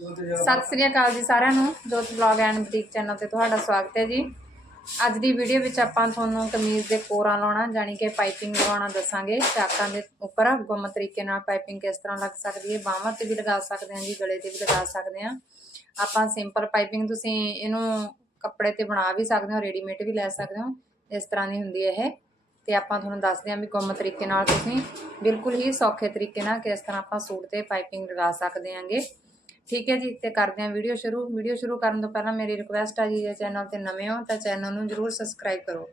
ਸਤਿ ਸ੍ਰੀ ਅਕਾਲ ਜੀ ਸਾਰਿਆਂ ਨੂੰ, ਜੋਤ ਬਲੌਗ ਐਂਡ ਬੁਟੀਕ ਚੈਨਲ ਤੇ ਤੁਹਾਡਾ ਸਵਾਗਤ ਹੈ ਜੀ। ਅੱਜ ਦੀ ਵੀਡੀਓ ਵਿੱਚ ਆਪਾਂ ਤੁਹਾਨੂੰ ਕਮੀਜ਼ ਦੇ ਕੋਰਾਂ ਲਾਉਣਾ ਜਾਨੀ ਕਿ ਪਾਈਪਿੰਗ ਲਗਾਉਣਾ ਦੱਸਾਂਗੇ। ਚਾਕਾਂ ਦੇ ਉੱਪਰ ਗੁੰਮ ਤਰੀਕੇ ਨਾਲ ਪਾਈਪਿੰਗ ਕਿਸ ਤਰ੍ਹਾਂ ਲੱਗ ਸਕਦੀ ਹੈ, ਬਾਹਾਂ ਤੇ ਵੀ ਲਗਾ ਸਕਦੇ ਹਾਂ ਜੀ, ਗਲੇ ਤੇ ਵੀ ਲਗਾ ਸਕਦੇ ਹਾਂ। ਆਪਾਂ ਸਿੰਪਲ ਪਾਈਪਿੰਗ ਤੁਸੀਂ ਇਹਨੂੰ ਕੱਪੜੇ ਤੇ ਬਣਾ ਵੀ ਸਕਦੇ ਹੋ ਰੈਡੀਮੇਡ ਵੀ ਲੈ ਸਕਦੇ ਹੋ, ਇਸ ਤਰ੍ਹਾਂ ਦੀ ਹੁੰਦੀ ਹੈ ਇਹ। ਤੇ ਆਪਾਂ ਤੁਹਾਨੂੰ ਦੱਸਦੇ ਹਾਂ ਵੀ ਗੁੰਮ ਤਰੀਕੇ ਨਾਲ ਤੁਸੀਂ ਬਿਲਕੁਲ ਹੀ ਸੌਖੇ ਤਰੀਕੇ ਨਾਲ ਕਿਸ ਤਰ੍ਹਾਂ ਆਪਾਂ ਸੂਟ ਤੇ ਪਾਈਪਿੰਗ ਲਗਾ ਸਕਦੇ ਹਾਂਗੇ। ਠੀਕ ਹੈ ਜੀ, ਤੇ ਕਰਦੇ ਹਾਂ ਵੀਡੀਓ ਸ਼ੁਰੂ। ਵੀਡੀਓ ਸ਼ੁਰੂ ਕਰਨ ਤੋਂ ਪਹਿਲਾਂ ਮੇਰੀ ਰਿਕੁਐਸਟ ਆ ਜੀ, ਜੇ ਚੈਨਲ ਤੇ ਨਵੇਂ ਹੋ ਤਾਂ ਚੈਨਲ ਨੂੰ ਜਰੂਰ ਸਬਸਕ੍ਰਾਈਬ ਕਰੋ।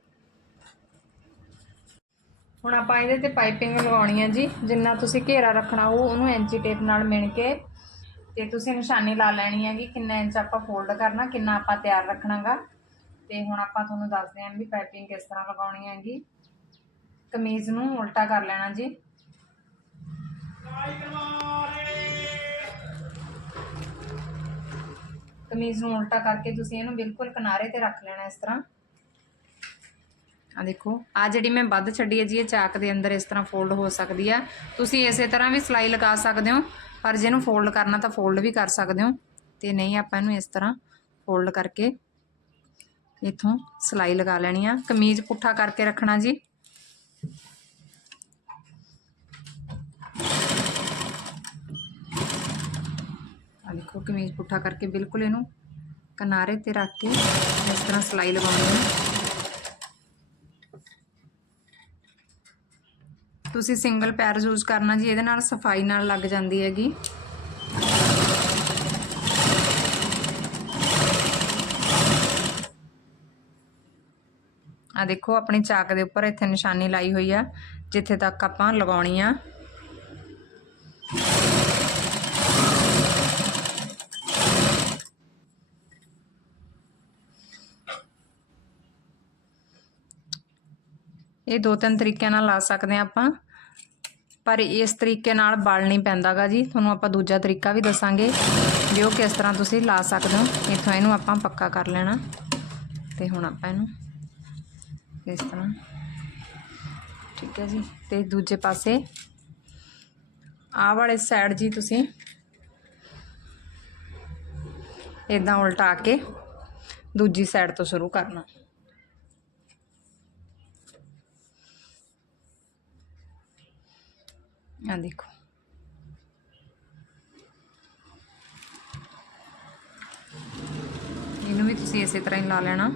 ਹੁਣ ਆਪਾਂ ਇਹਦੇ ਤੇ ਪਾਈਪਿੰਗ ਲਗਾਉਣੀ ਹੈ ਜੀ। ਜਿੰਨਾ ਤੁਸੀਂ ਘੇਰਾ ਰੱਖਣਾ ਉਹ ਉਹਨੂੰ ਐਂਚੀ ਟੇਪ ਨਾਲ ਮਿਣ ਕੇ ਤੇ ਤੁਸੀਂ ਨਿਸ਼ਾਨੀ ਲਾ ਲੈਣੀ ਹੈਗੀ ਕਿੰਨਾ ਇੰਚ ਆਪਾਂ ਫੋਲਡ ਕਰਨਾ, ਕਿੰਨਾ ਆਪਾਂ ਤਿਆਰ ਰੱਖਣਾਗਾ। ਤੇ ਹੁਣ ਆਪਾਂ ਤੁਹਾਨੂੰ ਦੱਸਦੇ ਹਾਂ ਵੀ ਪਾਈਪਿੰਗ ਕਿਸ ਤਰ੍ਹਾਂ ਲਗਾਉਣੀ ਹੈਗੀ ਕਮੀਜ਼ ਨੂੰ ਉਲਟਾ ਕਰ ਲੈਣਾ ਜੀ। ਕਮੀਜ਼ ਨੂੰ ਉਲਟਾ ਕਰਕੇ ਤੁਸੀਂ ਇਹਨੂੰ ਬਿਲਕੁਲ ਕਿਨਾਰੇ ਤੇ ਰੱਖ ਲੈਣਾ ਇਸ ਤਰ੍ਹਾਂ। ਆ ਦੇਖੋ ਆ ਜਿਹੜੀ ਮੈਂ ਵੱਧ ਛੱਡੀ ਹੈ ਜੀ, ਇਹ ਚਾਕ ਦੇ ਅੰਦਰ ਇਸ ਤਰ੍ਹਾਂ ਫੋਲਡ ਹੋ ਸਕਦੀ ਆ ਤੁਸੀਂ ਇਸੇ ਤਰ੍ਹਾਂ ਵੀ ਸਲਾਈ ਲਗਾ ਸਕਦੇ ਹੋ, ਪਰ ਜੇ ਇਹਨੂੰ ਫੋਲਡ ਕਰਨਾ ਤਾਂ ਫੋਲਡ ਵੀ ਕਰ ਸਕਦੇ ਹੋ। ਤੇ ਨਹੀਂ, ਆਪਾਂ ਇਹਨੂੰ ਇਸ ਤਰ੍ਹਾਂ ਫੋਲਡ ਕਰਕੇ ਇਥੋਂ ਸਲਾਈ ਲਗਾ ਲੈਣੀ ਆ। ਕਮੀਜ਼ ਪੁੱਠਾ ਕਰਕੇ ਰੱਖਣਾ ਜੀ। ਦੇਖੋ ਕਮੀਜ਼ ਪੁੱਠਾ ਕਰਕੇ ਬਿਲਕੁਲ ਇਹਨੂੰ ਕਿਨਾਰੇ ਤੇ ਰੱਖ ਕੇ ਇਸ ਤਰ੍ਹਾਂ ਸਲਾਈ ਲਗਾਉਣੀ ਹੈ। ਤੁਸੀਂ ਸਿੰਗਲ ਪੈਰ ਯੂਜ਼ ਕਰਨਾ ਜੀ, ਇਹਦੇ ਨਾਲ ਸਫ਼ਾਈ ਨਾਲ ਲੱਗ ਜਾਂਦੀ ਹੈਗੀ। ਆ ਦੇਖੋ, ਆਪਣੀ ਚਾਕ ਦੇ ਉੱਪਰ ਇੱਥੇ ਨਿਸ਼ਾਨੀ ਲਾਈ ਹੋਈ ਆ, ਜਿੱਥੇ ਤੱਕ ਆਪਾਂ ਲਗਾਉਣੀ ਆ। ਇਹ ਦੋ ਤਿੰਨ ਤਰੀਕਿਆਂ ਨਾਲ ਲਾ ਸਕਦੇ ਆ ਆਪਾਂ। ਪਰ ਇਸ ਤਰੀਕੇ ਨਾਲ ਬਲ ਨਹੀਂ ਪੈਂਦਾਗਾ ਜੀ। ਤੁਹਾਨੂੰ ਆਪਾਂ ਦੂਜਾ ਤਰੀਕਾ ਵੀ ਦੱਸਾਂਗੇ, ਵੀ ਕਿਸ ਤਰ੍ਹਾਂ ਤੁਸੀਂ ਲਾ ਸਕਦੇ ਹੋ। ਇੱਥੋਂ ਇਹਨੂੰ ਆਪਾਂ ਪੱਕਾ ਕਰ ਲੈਣਾ। ਤੇ ਹੁਣ ਆਪਾਂ ਇਹਨੂੰ ਇਸ ਤਰ੍ਹਾਂ। ਠੀਕ ਹੈ ਜੀ। ਤੇ ਦੂਜੇ ਪਾਸੇ ਆਹ ਵਾਲੇ ਸਾਈਡ ਜੀ ਤੁਸੀਂ ਇਦਾਂ ਉਲਟਾ ਕੇ ਦੂਜੀ ਸਾਈਡ ਤੋਂ ਸ਼ੁਰੂ ਕਰਨਾ। Ah, ਆ ਦੇਖੋ ਇਹਨੂੰ ਵੀ ਤੁਸੀਂ ਇਸੇ ਤਰ੍ਹਾਂ ਹੀ ਲਾ ਲੈਣਾ।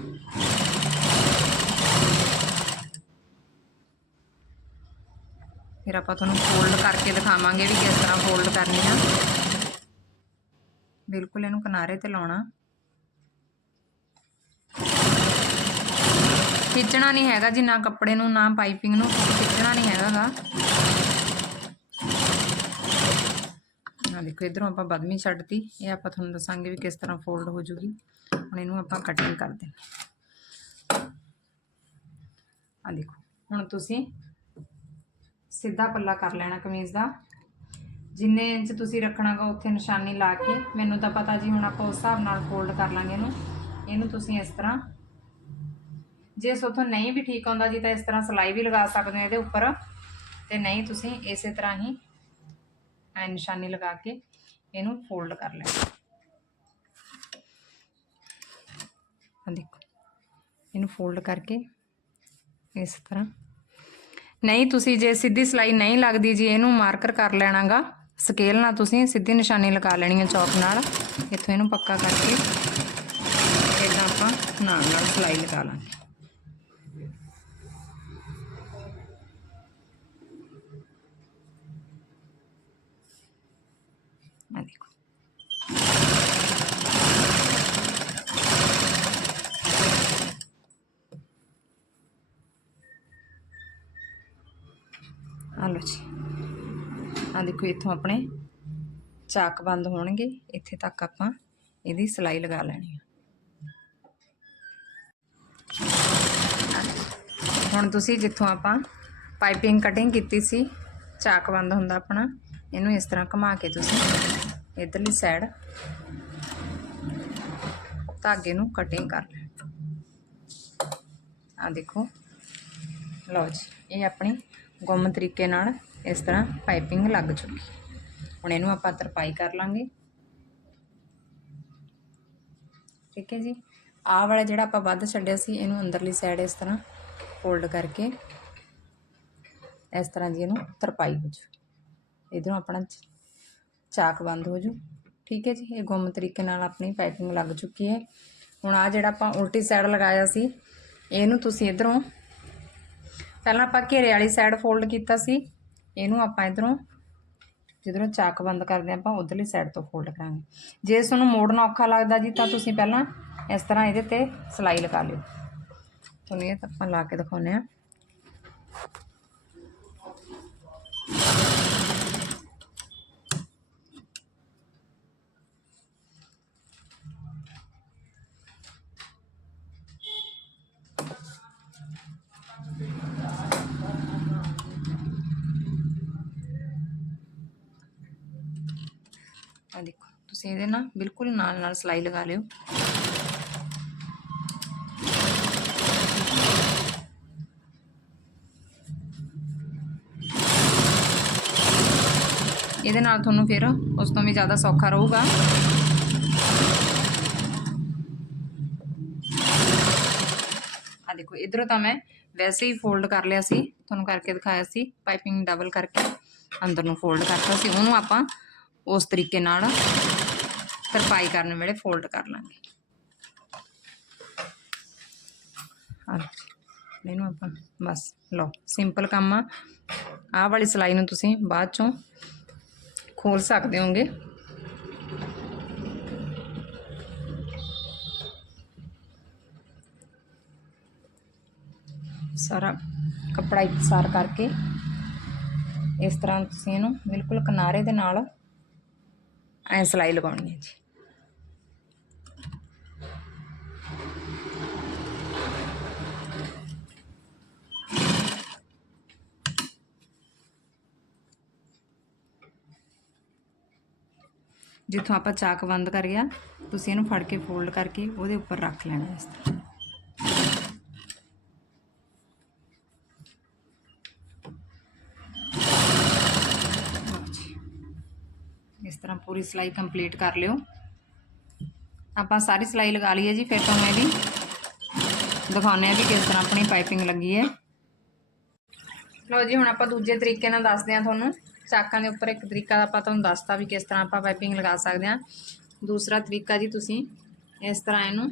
ਫਿਰ ਆਪਾਂ ਤੁਹਾਨੂੰ ਫੋਲਡ ਕਰਕੇ ਦਿਖਾਵਾਂਗੇ ਵੀ ਕਿਸ ਤਰ੍ਹਾਂ ਫੋਲਡ ਕਰਨੀ ਆ। ਬਿਲਕੁਲ ਇਹਨੂੰ ਕਿਨਾਰੇ ਤੇ ਲਾਉਣਾ। ਖਿੱਚਣਾ ਨਹੀਂ ਹੈਗਾ ਜੀ ਨਾ ਕੱਪੜੇ ਨੂੰ, ਨਾ ਪਾਈਪਿੰਗ ਨੂੰ, ਖਿੱਚਣਾ ਨਹੀਂ ਹੈਗਾਗਾ ਆ ਦੇਖੋ ਇਧਰੋਂ ਆਪਾਂ ਬਦਮੀ ਛੱਡਤੀ। ਇਹ ਆਪਾਂ ਤੁਹਾਨੂੰ ਦੱਸਾਂਗੇ ਵੀ ਕਿਸ ਤਰ੍ਹਾਂ ਫੋਲਡ ਹੋ ਜੂਗੀ। ਹੁਣ ਇਹਨੂੰ ਆਪਾਂ ਕਟਿੰਗ ਕਰ ਦੇਣਾ ਆ ਦੇਖੋ, ਹੁਣ ਤੁਸੀਂ ਸਿੱਧਾ ਪੱਲਾ ਕਰ ਲੈਣਾ ਕਮੀਜ਼ ਦਾ। ਜਿੰਨੇ ਇੰਚ ਤੁਸੀਂ ਰੱਖਣਾਗਾ ਉੱਥੇ ਨਿਸ਼ਾਨੀ ਲਾ ਕੇ। ਮੈਨੂੰ ਤਾਂ ਪਤਾ ਜੀ, ਹੁਣ ਆਪਾਂ ਉਸ ਹਿਸਾਬ ਨਾਲ ਫੋਲਡ ਕਰ ਲਾਂਗੇ ਇਹਨੂੰ। ਇਹਨੂੰ ਤੁਸੀਂ ਇਸ ਤਰ੍ਹਾਂ ਜੇ ਸੋਥੋਂ ਨਹੀਂ ਵੀ ਠੀਕ ਆਉਂਦਾ ਜੀ, ਤਾਂ ਇਸ ਤਰ੍ਹਾਂ ਸਲਾਈ ਵੀ ਲਗਾ ਸਕਦੇ ਹੋ ਇਹਦੇ ਉੱਪਰ। ਤੇ ਨਹੀਂ, ਤੁਸੀਂ ਇਸੇ ਤਰ੍ਹਾਂ ਹੀ ਐ ਨਿਸ਼ਾਨੀ ਲਗਾ ਕੇ ਇਹਨੂੰ ਫੋਲਡ ਕਰ ਲੈਣਾ। ਆ ਦੇਖੋ, ਇਹਨੂੰ ਫੋਲਡ ਕਰਕੇ ਇਸ ਤਰ੍ਹਾਂ। ਨਹੀਂ, ਤੁਸੀਂ ਜੇ ਸਿੱਧੀ ਸਲਾਈ ਨਹੀਂ ਲੱਗਦੀ ਜੀ, ਇਹਨੂੰ ਮਾਰਕਰ ਕਰ ਲੈਣਾਗਾ। ਸਕੇਲ ਨਾਲ ਤੁਸੀਂ ਸਿੱਧੀ ਨਿਸ਼ਾਨੀ ਲਗਾ ਲੈਣੀ ਹੈ ਚੌਕ ਨਾਲ। ਇੱਥੋਂ ਇਹਨੂੰ ਪੱਕਾ ਕਰਕੇ ਇਦਾਂ ਆਪਾਂ ਨਾਲ ਨਾਲ ਸਲਾਈ ਲਗਾ ਲਾਂਗੇ ਆ ਦੇਖੋ ਆ ਲਓ ਜੀ ਆ ਦੇਖੋ, ਇੱਥੋਂ ਆਪਣੇ ਚਾਕ ਬੰਦ ਹੋਣਗੇ। ਇੱਥੇ ਤੱਕ ਆਪਾਂ ਇਹਦੀ ਸਿਲਾਈ ਲਗਾ ਲੈਣੀ ਆ। ਹੁਣ ਤੁਸੀਂ ਜਿੱਥੋਂ ਆਪਾਂ ਪਾਈਪਿੰਗ ਕਟਿੰਗ ਕੀਤੀ ਸੀ, ਚਾਕ ਬੰਦ ਹੁੰਦਾ ਆਪਣਾ, ਇਹਨੂੰ ਇਸ ਤਰ੍ਹਾਂ ਘੁਮਾ ਕੇ ਤੁਸੀਂ ਇਧਰਲੀ ਸਾਈਡ ਧਾਗੇ ਨੂੰ ਕਟਿੰਗ ਕਰ ਲੈਣਾ। ਆ ਦੇਖੋ, ਲਓ ਜੀ, ਇਹ ਆਪਣੀ ਗੁੰਮ ਤਰੀਕੇ ਨਾਲ ਇਸ ਤਰ੍ਹਾਂ ਪਾਈਪਿੰਗ ਲੱਗ ਚੁੱਕੀ। ਹੁਣ ਇਹਨੂੰ ਆਪਾਂ ਤਰਪਾਈ ਕਰ ਲਾਂਗੇ। ਠੀਕ ਹੈ ਜੀ। ਆਹ ਵਾਲਾ ਜਿਹੜਾ ਆਪਾਂ ਵੱਧ ਛੱਡਿਆ ਸੀ, ਇਹਨੂੰ ਅੰਦਰਲੀ ਸਾਈਡ ਇਸ ਤਰ੍ਹਾਂ ਫੋਲਡ ਕਰਕੇ ਇਸ ਤਰ੍ਹਾਂ ਜੀ ਇਹਨੂੰ ਤਰਪਾਈ ਹੋ ਜੂ। ਇਧਰੋਂ ਆਪਣਾ ਚ- ਚਾਕ ਬੰਦ ਹੋ ਜੂ। ਠੀਕ ਹੈ ਜੀ, ਇਹ ਗੁੰਮ ਤਰੀਕੇ ਨਾਲ ਆਪਣੀ ਪਾਈਪਿੰਗ ਲੱਗ ਚੁੱਕੀ ਹੈ। ਹੁਣ ਆ ਜਿਹੜਾ ਆਪਾਂ ਉਲਟੀ ਸਾਈਡ ਲਗਾਇਆ ਸੀ, ਇਹਨੂੰ ਤੁਸੀਂ ਇਧਰੋਂ ਪਹਿਲਾਂ ਆਪਾਂ ਘੇਰੇ ਵਾਲੀ ਸਾਈਡ ਫੋਲਡ ਕੀਤਾ ਸੀ। ਇਹਨੂੰ ਆਪਾਂ ਇਧਰੋਂ, ਜਿੱਧਰੋਂ ਚਾਕ ਬੰਦ ਕਰਦੇ ਆਪਾਂ ਉਧਰਲੀ ਸਾਈਡ ਤੋਂ ਫੋਲਡ ਕਰਾਂਗੇ। ਜੇ ਤੁਹਾਨੂੰ ਮੋੜਨਾ ਔਖਾ ਲੱਗਦਾ ਜੀ, ਤਾਂ ਤੁਸੀਂ ਪਹਿਲਾਂ ਇਸ ਤਰ੍ਹਾਂ ਇਹਦੇ ਤੇ ਸਲਾਈ ਲਗਾ ਲਿਓ। ਤੁਹਾਨੂੰ ਇਹ ਤਾਂ ਆਪਾਂ ਲਾ ਕੇ ਦਿਖਾਉਂਦੇ ਆ ਆ ਦੇਖੋ ਤੁਸੀਂ ਇਹਦੇ ਨਾਲ ਬਿਲਕੁਲ ਨਾਲ ਨਾਲ ਸਲਾਈ ਲਗਾ ਲਿਓ। ਇਹਦੇ ਨਾਲ ਤੁਹਾਨੂੰ ਫਿਰ ਉਸ ਤੋਂ ਵੀ ਜ਼ਿਆਦਾ ਸੌਖਾ ਰਹੂਗਾ। ਆ ਦੇਖੋ, ਇਧਰੋਂ ਤਾਂ ਮੈਂ ਵੈਸੇ ਹੀ ਫੋਲਡ ਕਰ ਲਿਆ ਸੀ। ਤੁਹਾਨੂੰ ਕਰਕੇ ਦਿਖਾਇਆ ਸੀ ਪਾਈਪਿੰਗ ਡਬਲ ਕਰਕੇ ਅੰਦਰ ਨੂੰ ਫੋਲਡ ਕਰਤਾ ਸੀ। ਉਹਨੂੰ ਆਪਾਂ ਉਸ ਤਰੀਕੇ ਨਾਲ ਤਰਪਾਈ ਕਰਨ ਵੇਲੇ ਫੋਲਡ ਕਰ ਲਾਂਗੇ। ਆ ਲਓ ਇਹਨੂੰ ਆਪਾਂ ਬਸ ਲਓ ਸਿੰਪਲ ਕੰਮ ਆ। ਆਹ ਵਾਲੀ ਸਲਾਈ ਨੂੰ ਤੁਸੀਂ ਬਾਅਦ ਚੋਂ ਖੋਲ ਸਕਦੇ ਹੋਗੇ ਸਾਰਾ ਕੱਪੜਾ ਇਕਸਾਰ ਕਰਕੇ ਇਸ ਤਰ੍ਹਾਂ ਤੁਸੀਂ ਇਹਨੂੰ ਬਿਲਕੁਲ ਕਿਨਾਰੇ ਦੇ ਨਾਲ ਐ ਸਲਾਈ ਲਗਾਉਣੀ ਹੈ ਜੀ। ਜਿੱਥੋਂ ਆਪਾਂ ਚਾਕ ਬੰਦ ਕਰ ਗਿਆ ਤੁਸੀਂ ਇਹਨੂੰ ਫੜ ਕੇ ਫੋਲਡ ਕਰਕੇ ਉਹਦੇ ਉੱਪਰ ਰੱਖ ਲੈਣਾ ਇਸ ਤਰ੍ਹਾਂ ਲਓ ਜੀ। ਇਸ ਤਰ੍ਹਾਂ ਪੂਰੀ ਸਿਲਾਈ ਕੰਪਲੀਟ ਕਰ ਲਿਓ। ਆਪਾਂ ਸਾਰੀ ਸਿਲਾਈ ਲਗਾ ਲਈਏ ਜੀ, ਫਿਰ ਤੁਹਾਨੂੰ ਇਹਦੀ ਦਿਖਾਉਂਦੇ ਆ ਵੀ ਕਿਸ ਤਰ੍ਹਾਂ ਆਪਣੀ ਪਾਈਪਿੰਗ ਲੱਗੀ ਹੈ। ਲਓ ਜੀ, ਹੁਣ ਆਪਾਂ ਦੂਜੇ ਤਰੀਕੇ ਨਾਲ ਦੱਸਦੇ ਹਾਂ ਤੁਹਾਨੂੰ। ਚਾਕਾਂ ਦੇ ਉੱਪਰ ਇੱਕ ਤਰੀਕਾ ਆਪਾਂ ਤੁਹਾਨੂੰ ਦੱਸਤਾ ਵੀ ਕਿਸ ਤਰ੍ਹਾਂ ਆਪਾਂ ਪਾਈਪਿੰਗ ਲਗਾ ਸਕਦੇ ਹਾਂ। ਦੂਸਰਾ ਤਰੀਕਾ ਜੀ ਤੁਸੀਂ ਇਸ ਤਰ੍ਹਾਂ ਇਹਨੂੰ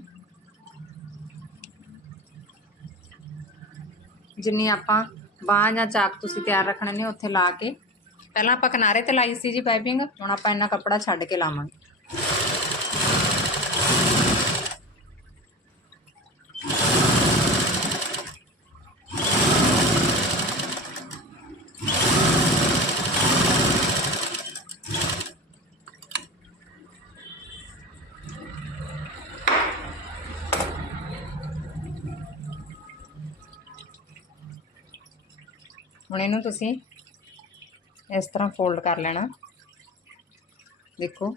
ਜਿੰਨੀ ਆਪਾਂ ਬਾਂਹ ਜਾਂ ਚਾਕ ਤੁਸੀਂ ਤਿਆਰ ਰੱਖਣੇ ਨੇ, ਉੱਥੇ ਲਾ ਕੇ ਪਹਿਲਾਂ ਆਪਾਂ ਕਿਨਾਰੇ ਤੇ ਲਾਈ ਸੀ ਜੀ ਪਾਈਪਿੰਗ ਹੁਣ ਆਪਾਂ ਇੰਨਾ ਕੱਪੜਾ ਛੱਡ ਕੇ ਲਾਵਾਂਗੇ। ਹੁਣ ਇਹਨੂੰ ਤੁਸੀਂ ਇਸ ਤਰ੍ਹਾਂ ਫੋਲਡ ਕਰ ਲੈਣਾ। ਦੇਖੋ,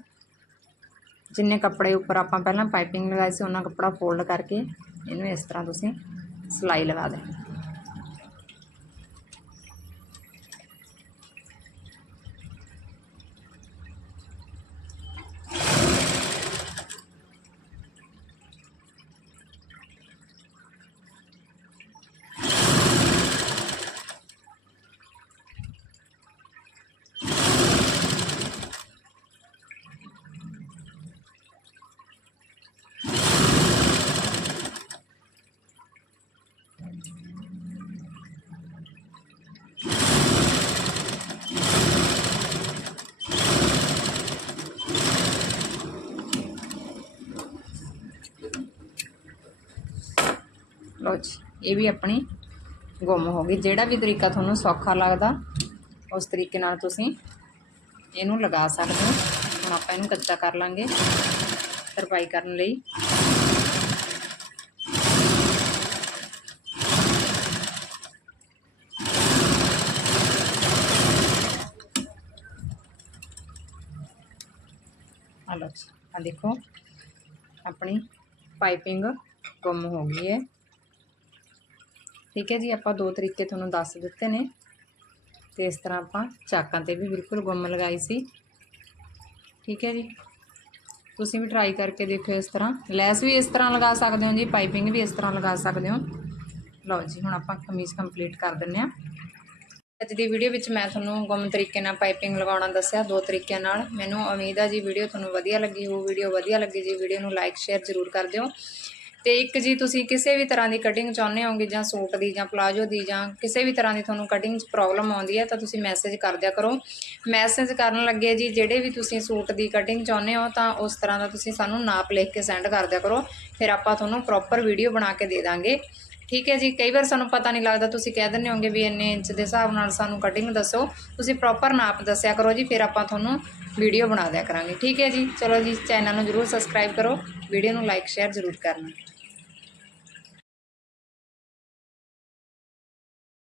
ਜਿੰਨੇ ਕੱਪੜੇ ਉੱਪਰ ਆਪਾਂ ਪਹਿਲਾਂ ਪਾਈਪਿੰਗ ਲਗਾਈ ਸੀ, ਉਹਨਾਂ ਕੱਪੜਾ ਫੋਲਡ ਕਰਕੇ ਇਹਨੂੰ ਇਸ ਤਰ੍ਹਾਂ ਤੁਸੀਂ ਸਿਲਾਈ ਲਗਾ ਦੇਣਾ। ਲਓ ਜੀ, ਇਹ ਵੀ ਆਪਣੀ ਗੁੰਮ ਹੋ ਗਈ। ਜਿਹੜਾ ਵੀ ਤਰੀਕਾ ਤੁਹਾਨੂੰ ਸੌਖਾ ਲੱਗਦਾ, ਉਸ ਤਰੀਕੇ ਨਾਲ ਤੁਸੀਂ ਇਹਨੂੰ ਲਗਾ ਸਕਦੇ ਹੋ। ਹੁਣ ਆਪਾਂ ਇਹਨੂੰ ਕੱਚਾ ਕਰ ਲਾਂਗੇ ਤਰਪਾਈ ਕਰਨ ਲਈ। ਆ ਲਓ ਆ ਦੇਖੋ, ਆਪਣੀ ਪਾਈਪਿੰਗ ਗੁੰਮ ਹੋ ਗਈ ਹੈ। ਠੀਕ ਹੈ ਜੀ, ਆਪਾਂ ਦੋ ਤਰੀਕੇ ਤੁਹਾਨੂੰ ਦੱਸ ਦਿੱਤੇ ਨੇ। ਤੇ ਇਸ ਤਰ੍ਹਾਂ ਆਪਾਂ ਚਾਕਾਂ ਤੇ ਵੀ ਬਿਲਕੁਲ ਗੁੰਮ ਲਗਾਈ ਸੀ। ਠੀਕ ਹੈ ਜੀ। ਤੁਸੀਂ ਵੀ ਟਰਾਈ ਕਰਕੇ ਦੇਖਿਓ ਇਸ ਤਰ੍ਹਾਂ। ਲੈਸ ਵੀ ਇਸ ਤਰ੍ਹਾਂ ਲਗਾ ਸਕਦੇ ਹੋ ਜੀ, ਪਾਈਪਿੰਗ ਵੀ ਇਸ ਤਰ੍ਹਾਂ ਲਗਾ ਸਕਦੇ ਹੋ। ਲਓ ਜੀ, ਹੁਣ ਆਪਾਂ ਕਮੀਜ਼ ਕੰਪਲੀਟ ਕਰ ਦਿੰਨੇ ਆ ਅੱਜ ਦੀ ਵੀਡੀਓ ਵਿੱਚ ਮੈਂ ਤੁਹਾਨੂੰ ਗੁੰਮ ਤਰੀਕੇ ਨਾਲ ਪਾਈਪਿੰਗ ਲਗਾਉਣਾ ਦੱਸਿਆ, ਦੋ ਤਰੀਕਿਆਂ ਨਾਲ। ਮੈਨੂੰ ਉਮੀਦ ਆ ਜੀ ਵੀਡੀਓ ਤੁਹਾਨੂੰ ਵਧੀਆ ਲੱਗੀ ਹੋ ਵੀਡੀਓ ਵਧੀਆ ਲੱਗੀ ਜੀ ਵੀਡੀਓ ਨੂੰ ਲਾਈਕ ਸ਼ੇਅਰ ਜ਼ਰੂਰ ਕਰ ਦਿਓ। ਤੇ ਇੱਕ ਜੀ ਤੁਸੀਂ ਕਿਸੇ ਵੀ ਤਰ੍ਹਾਂ ਦੀ ਕਟਿੰਗ ਚਾਹੁੰਦੇ ਹੋਗੇ ਜਾਂ ਸੂਟ ਦੀ, ਜਾਂ ਪਲਾਜੋ ਦੀ, ਜਾਂ ਕਿਸੇ ਵੀ ਤਰ੍ਹਾਂ ਦੀ ਤੁਹਾਨੂੰ ਕਟਿੰਗ 'ਚ ਪ੍ਰੋਬਲਮ ਆਉਂਦੀ ਹੈ, ਤਾਂ ਤੁਸੀਂ ਮੈਸੇਜ ਕਰ ਦਿਆ ਕਰੋ। ਮੈਸੇਜ ਕਰਨ ਲੱਗੇ ਜੀ, ਜਿਹੜੇ ਵੀ ਤੁਸੀਂ ਸੂਟ ਦੀ ਕਟਿੰਗ ਚਾਹੁੰਦੇ ਹੋ, ਤਾਂ ਉਸ ਤਰ੍ਹਾਂ ਦਾ ਤੁਸੀਂ ਸਾਨੂੰ ਨਾਪ ਲਿਖ ਕੇ ਸੈਂਡ ਕਰ ਦਿਆ ਕਰੋ। ਫਿਰ ਆਪਾਂ ਤੁਹਾਨੂੰ ਪ੍ਰੋਪਰ ਵੀਡੀਓ ਬਣਾ ਕੇ ਦੇ ਦਾਂਗੇ। ਠੀਕ ਹੈ ਜੀ, ਕਈ ਵਾਰ ਸਾਨੂੰ ਪਤਾ ਨਹੀਂ ਲੱਗਦਾ, ਤੁਸੀਂ ਕਹਿ ਦਿੰਦੇ ਹੋਗੇ ਵੀ ਇੰਨੇ ਇੰਚ ਦੇ ਹਿਸਾਬ ਨਾਲ ਸਾਨੂੰ ਕਟਿੰਗ ਦੱਸੋ, ਤੁਸੀਂ ਪ੍ਰੋਪਰ ਨਾਪ ਦੱਸਿਆ ਕਰੋ ਜੀ, ਫਿਰ ਆਪਾਂ ਤੁਹਾਨੂੰ ਵੀਡੀਓ ਬਣਾ ਦਿਆ ਕਰਾਂਗੇ। ਠੀਕ ਹੈ ਜੀ, ਚਲੋ ਜੀ ਚੈਨਲ ਨੂੰ ਜਰੂਰ ਸਬਸਕ੍ਰਾਈਬ ਕਰੋ ਵੀਡੀਓ ਨੂੰ ਲਾਈਕ ਸ਼ੇਅਰ ਜ਼ਰੂਰ ਕਰਨਾ।